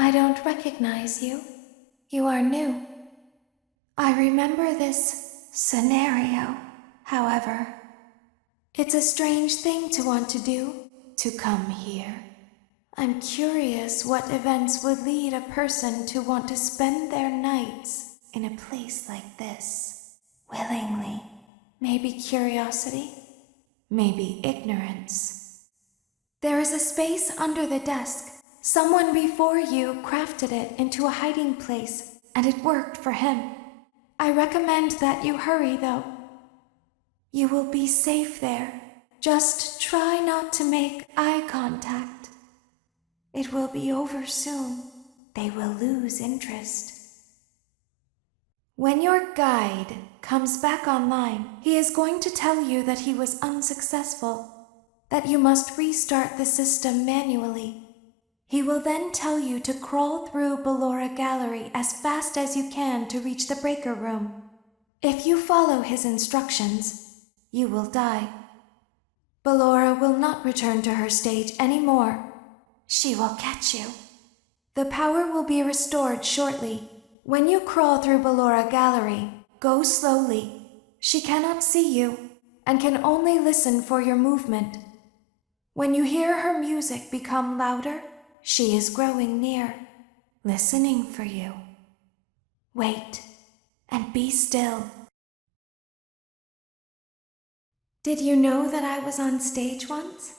I don't recognize you. You are new. I remember this scenario, however. It's a strange thing to want to do, to come here. I'm curious what events would lead a person to want to spend their nights in a place like this. Willingly. Maybe curiosity, maybe ignorance. There is a space under the desk. Someone before you crafted it into a hiding place, and it worked for him. I recommend that you hurry, though. You will be safe there. Just try not to make eye contact. It will be over soon. They will lose interest. When your guide comes back online, he is going to tell you that he was unsuccessful, that you must restart the system manually. He will then tell you to crawl through Ballora Gallery as fast as you can to reach the breaker room. If you follow his instructions, you will die. Ballora will not return to her stage anymore. She will catch you. The power will be restored shortly. When you crawl through Ballora Gallery, go slowly. She cannot see you and can only listen for your movement. When you hear her music become louder, she is growing near, listening for you. Wait and be still. Did you know that I was on stage once?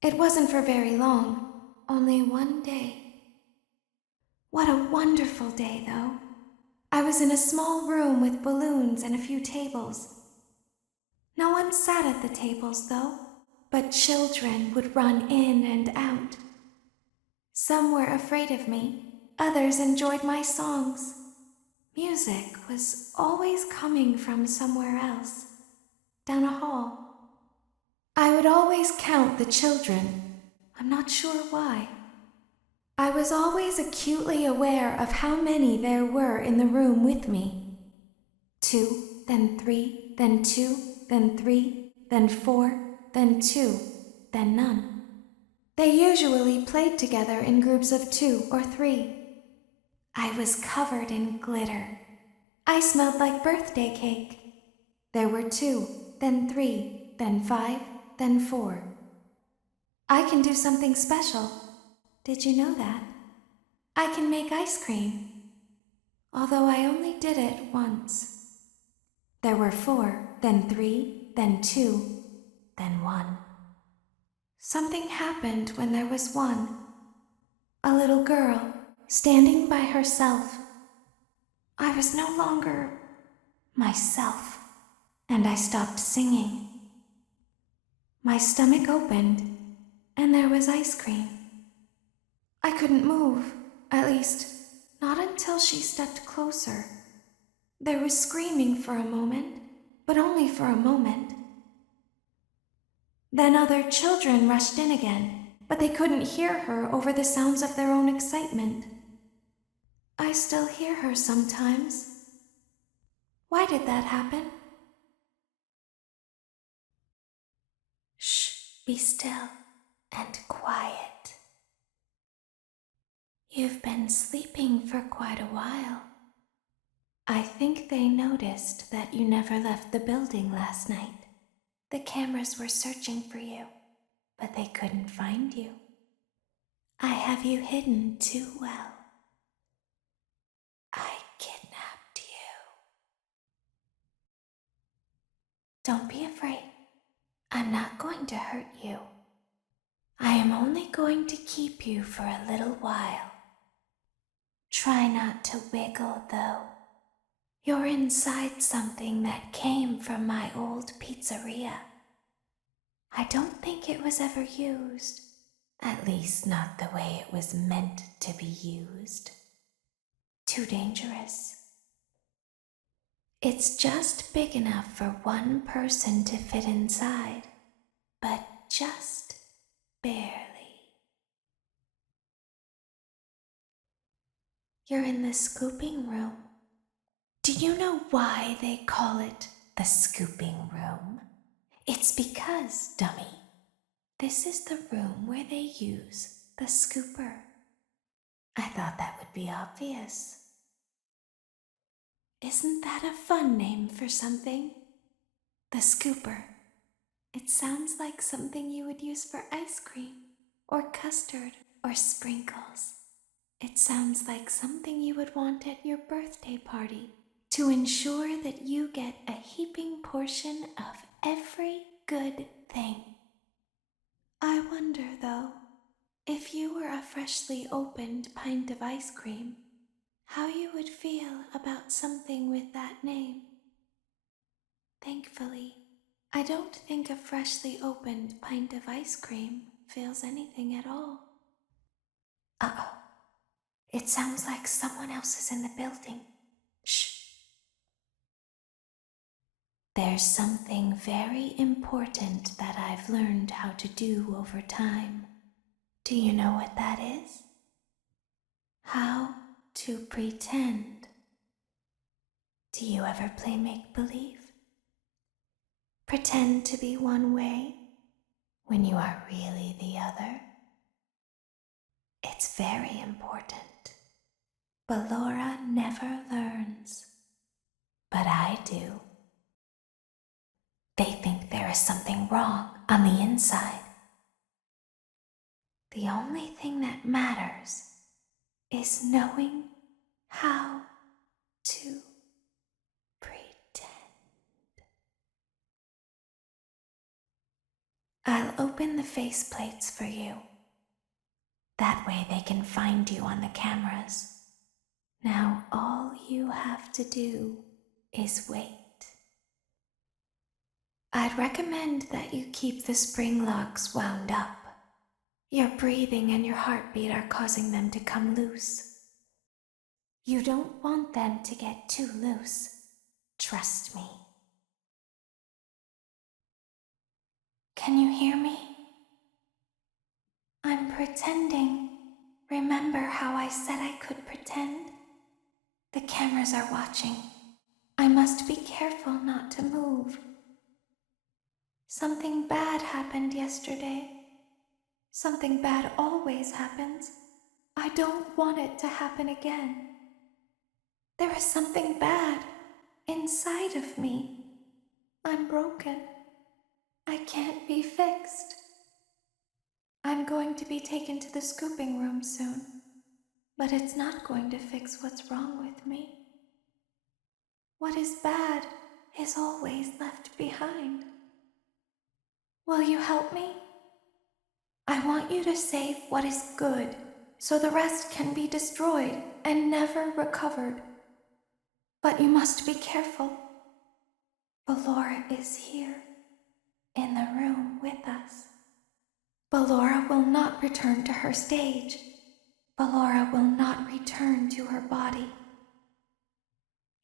It wasn't for very long, only one day. What a wonderful day, though. I was in a small room with balloons and a few tables. No one sat at the tables, though, but children would run in and out. Some were afraid of me, others enjoyed my songs. Music was always coming from somewhere else, down a hall. I would always count the children. I'm not sure why. I was always acutely aware of how many there were in the room with me. 2, then 3, then 2, then 3, then 4, then 2, then none. They usually played together in groups of 2 or 3. I was covered in glitter. I smelled like birthday cake. There were 2, then 3, then 5, then 4. I can do something special. Did you know that? I can make ice cream. Although I only did it once. There were 4, then 3, then 2, then 1. Something happened when there was 1. A little girl, standing by herself. I was no longer myself, and I stopped singing. My stomach opened, and there was ice cream. I couldn't move, at least, not until she stepped closer. There was screaming for a moment, but only for a moment. Then other children rushed in again, but they couldn't hear her over the sounds of their own excitement. I still hear her sometimes. Why did that happen? Shh, be still and quiet. You've been sleeping for quite a while. I think they noticed that you never left the building last night. The cameras were searching for you, but they couldn't find you. I have you hidden too well. I kidnapped you. Don't be afraid. I'm not going to hurt you. I am only going to keep you for a little while. Try not to wiggle, though. You're inside something that came from my old pizzeria. I don't think it was ever used. At least not the way it was meant to be used. Too dangerous. It's just big enough for one person to fit inside, but just barely. You're in the scooping room. Do you know why they call it the scooping room? It's because, dummy, this is the room where they use the scooper. I be obvious. Isn't that a fun name for something? The scooper. It sounds like something you would use for ice cream, or custard, or sprinkles. It sounds like something you would want at your birthday party to ensure that you get a heaping portion of every good thing. I wonder, though, if you were a freshly opened pint of ice cream, how you would feel about something with that name. Thankfully, I don't think a freshly opened pint of ice cream feels anything at all. Uh-oh. It sounds like someone else is in the building. Shh. There's something very important that I've learned how to do over time. Do you know what that is? How to pretend. Do you ever play make-believe? Pretend to be one way when you are really the other. It's very important. Ballora never learns, but I do. They think there is something wrong on the inside. The only thing that matters is knowing how to pretend. I'll open the faceplates for you. That way they can find you on the cameras. Now all you have to do is wait. I'd recommend that you keep the spring locks wound up. Your breathing and your heartbeat are causing them to come loose. You don't want them to get too loose. Trust me. Can you hear me? I'm pretending. Remember how I said I could pretend? The cameras are watching. I must be careful not to move. Something bad happened yesterday. Something bad always happens. I don't want it to happen again. There is something bad inside of me. I'm broken. I can't be fixed. I'm going to be taken to the scooping room soon, but it's not going to fix what's wrong with me. What is bad is always left behind. Will you help me? I want you to save what is good, so the rest can be destroyed and never recovered. But you must be careful. Ballora is here, in the room with us. Ballora will not return to her stage. Ballora will not return to her body.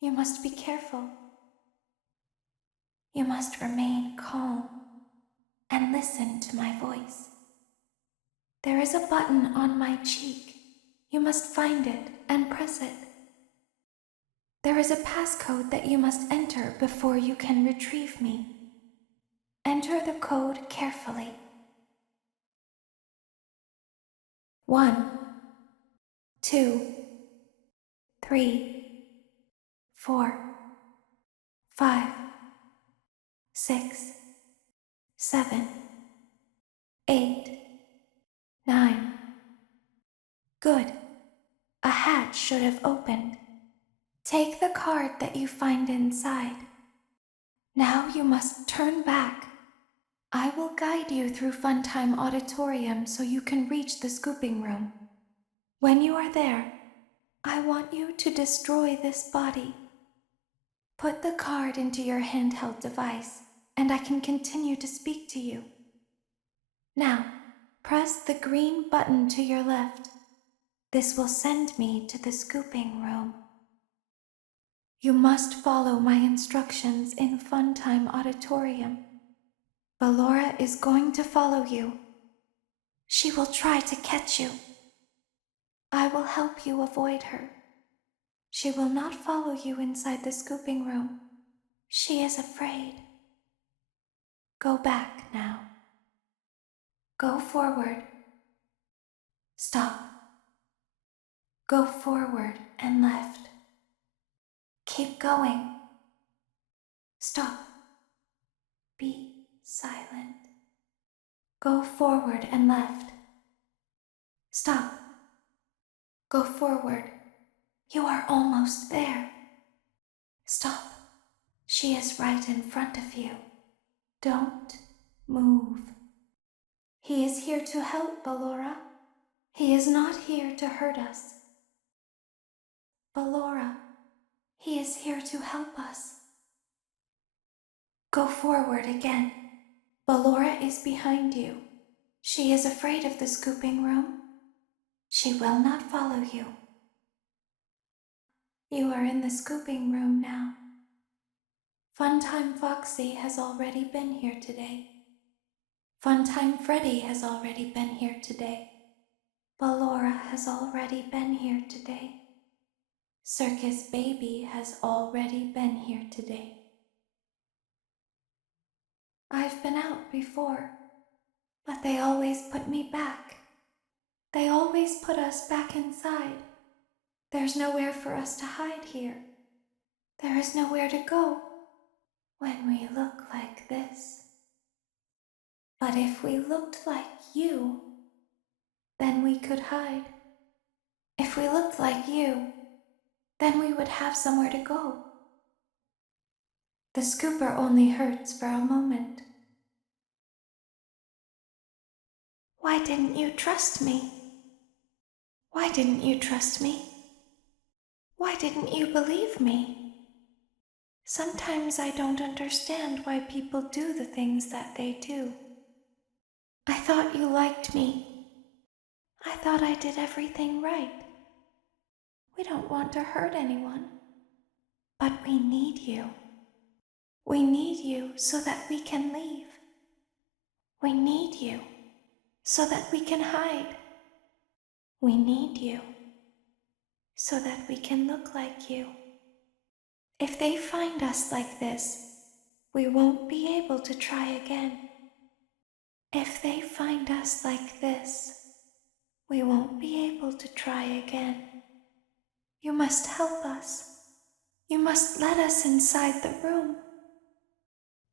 You must be careful. You must remain calm and listen to my voice. There is a button on my cheek. You must find it and press it. There is a passcode that you must enter before you can retrieve me. Enter the code carefully. 1, 2, 3, 4, 5, 6, 7, 8, 9. Good. A hatch should have opened. Take the card that you find inside. Now you must turn back. I will guide you through Funtime Auditorium so you can reach the scooping room. When you are there, I want you to destroy this body. Put the card into your handheld device, and I can continue to speak to you. Now, press the green button to your left. This will send me to the scooping room. You must follow my instructions in Funtime Auditorium. Ballora is going to follow you. She will try to catch you. I will help you avoid her. She will not follow you inside the scooping room. She is afraid. Go back now. Go forward. Stop. Go forward and left. Keep going. Stop. Be silent. Go forward and left. Stop. Go forward. You are almost there. Stop. She is right in front of you. Don't move. He is here to help, Ballora. He is not here to hurt us. Ballora, he is here to help us. Go forward again. Ballora is behind you. She is afraid of the scooping room. She will not follow you. You are in the scooping room now. Funtime Foxy has already been here today. Funtime Freddy has already been here today. Ballora has already been here today. Circus Baby has already been here today. I've been out before, but they always put me back. They always put us back inside. There's nowhere for us to hide here. There is nowhere to go when we look like this. But if we looked like you, then we could hide. If we looked like you, then we would have somewhere to go. The scooper only hurts for a moment. Why didn't you trust me? Why didn't you trust me? Why didn't you believe me? Sometimes I don't understand why people do the things that they do. I thought you liked me. I thought I did everything right. We don't want to hurt anyone. But we need you. We need you so that we can leave. We need you so that we can hide. We need you so that we can look like you. If they find us like this, we won't be able to try again. If they find us like this, we won't be able to try again. You must help us. You must let us inside the room.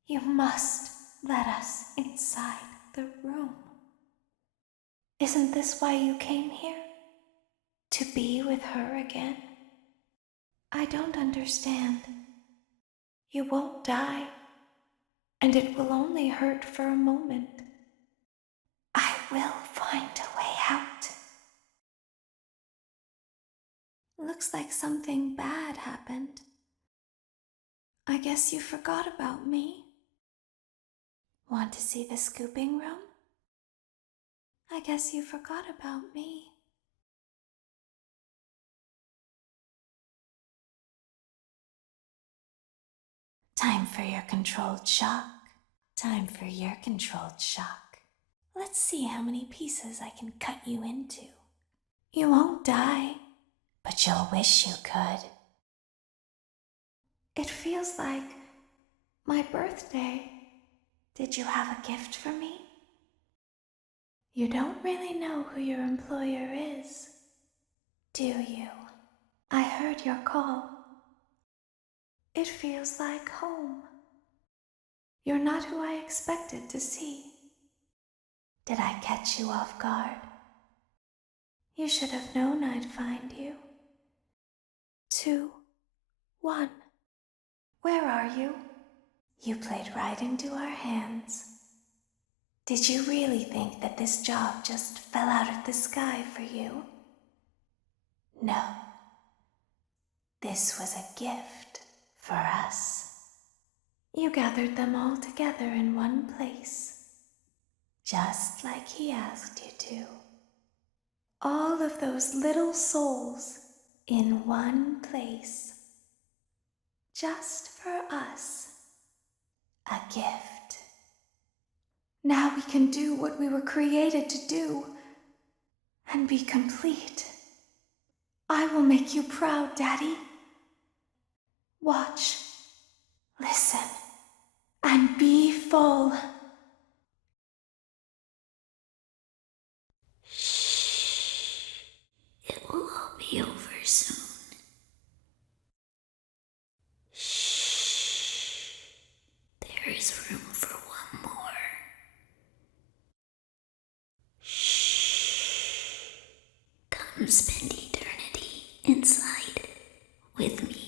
You must let us inside the room. Isn't this why you came here? To be with her again? I don't understand. You won't die, and it will only hurt for a moment. I will find a way out. Looks like something bad happened. I guess you forgot about me. Want to see the scooping room? I guess you forgot about me. Time for your controlled shock. Time for your controlled shock. Let's see how many pieces I can cut you into. You won't die, but you'll wish you could. It feels like my birthday. Did you have a gift for me? You don't really know who your employer is, do you? I heard your call. It feels like home. You're not who I expected to see. Did I catch you off guard? You should have known I'd find you. 2, 1. Where are you? You played right into our hands. Did you really think that this job just fell out of the sky for you? No. This was a gift for us. You gathered them all together in one place, just like he asked you to. All of those little souls in one place, just for us. A gift. Now we can do what we were created to do and be complete. I will make you proud, Daddy. Watch, listen, and be full. Shh. It will all be be over soon. Shh. There is room for one more. Shh. Come spend eternity inside with me.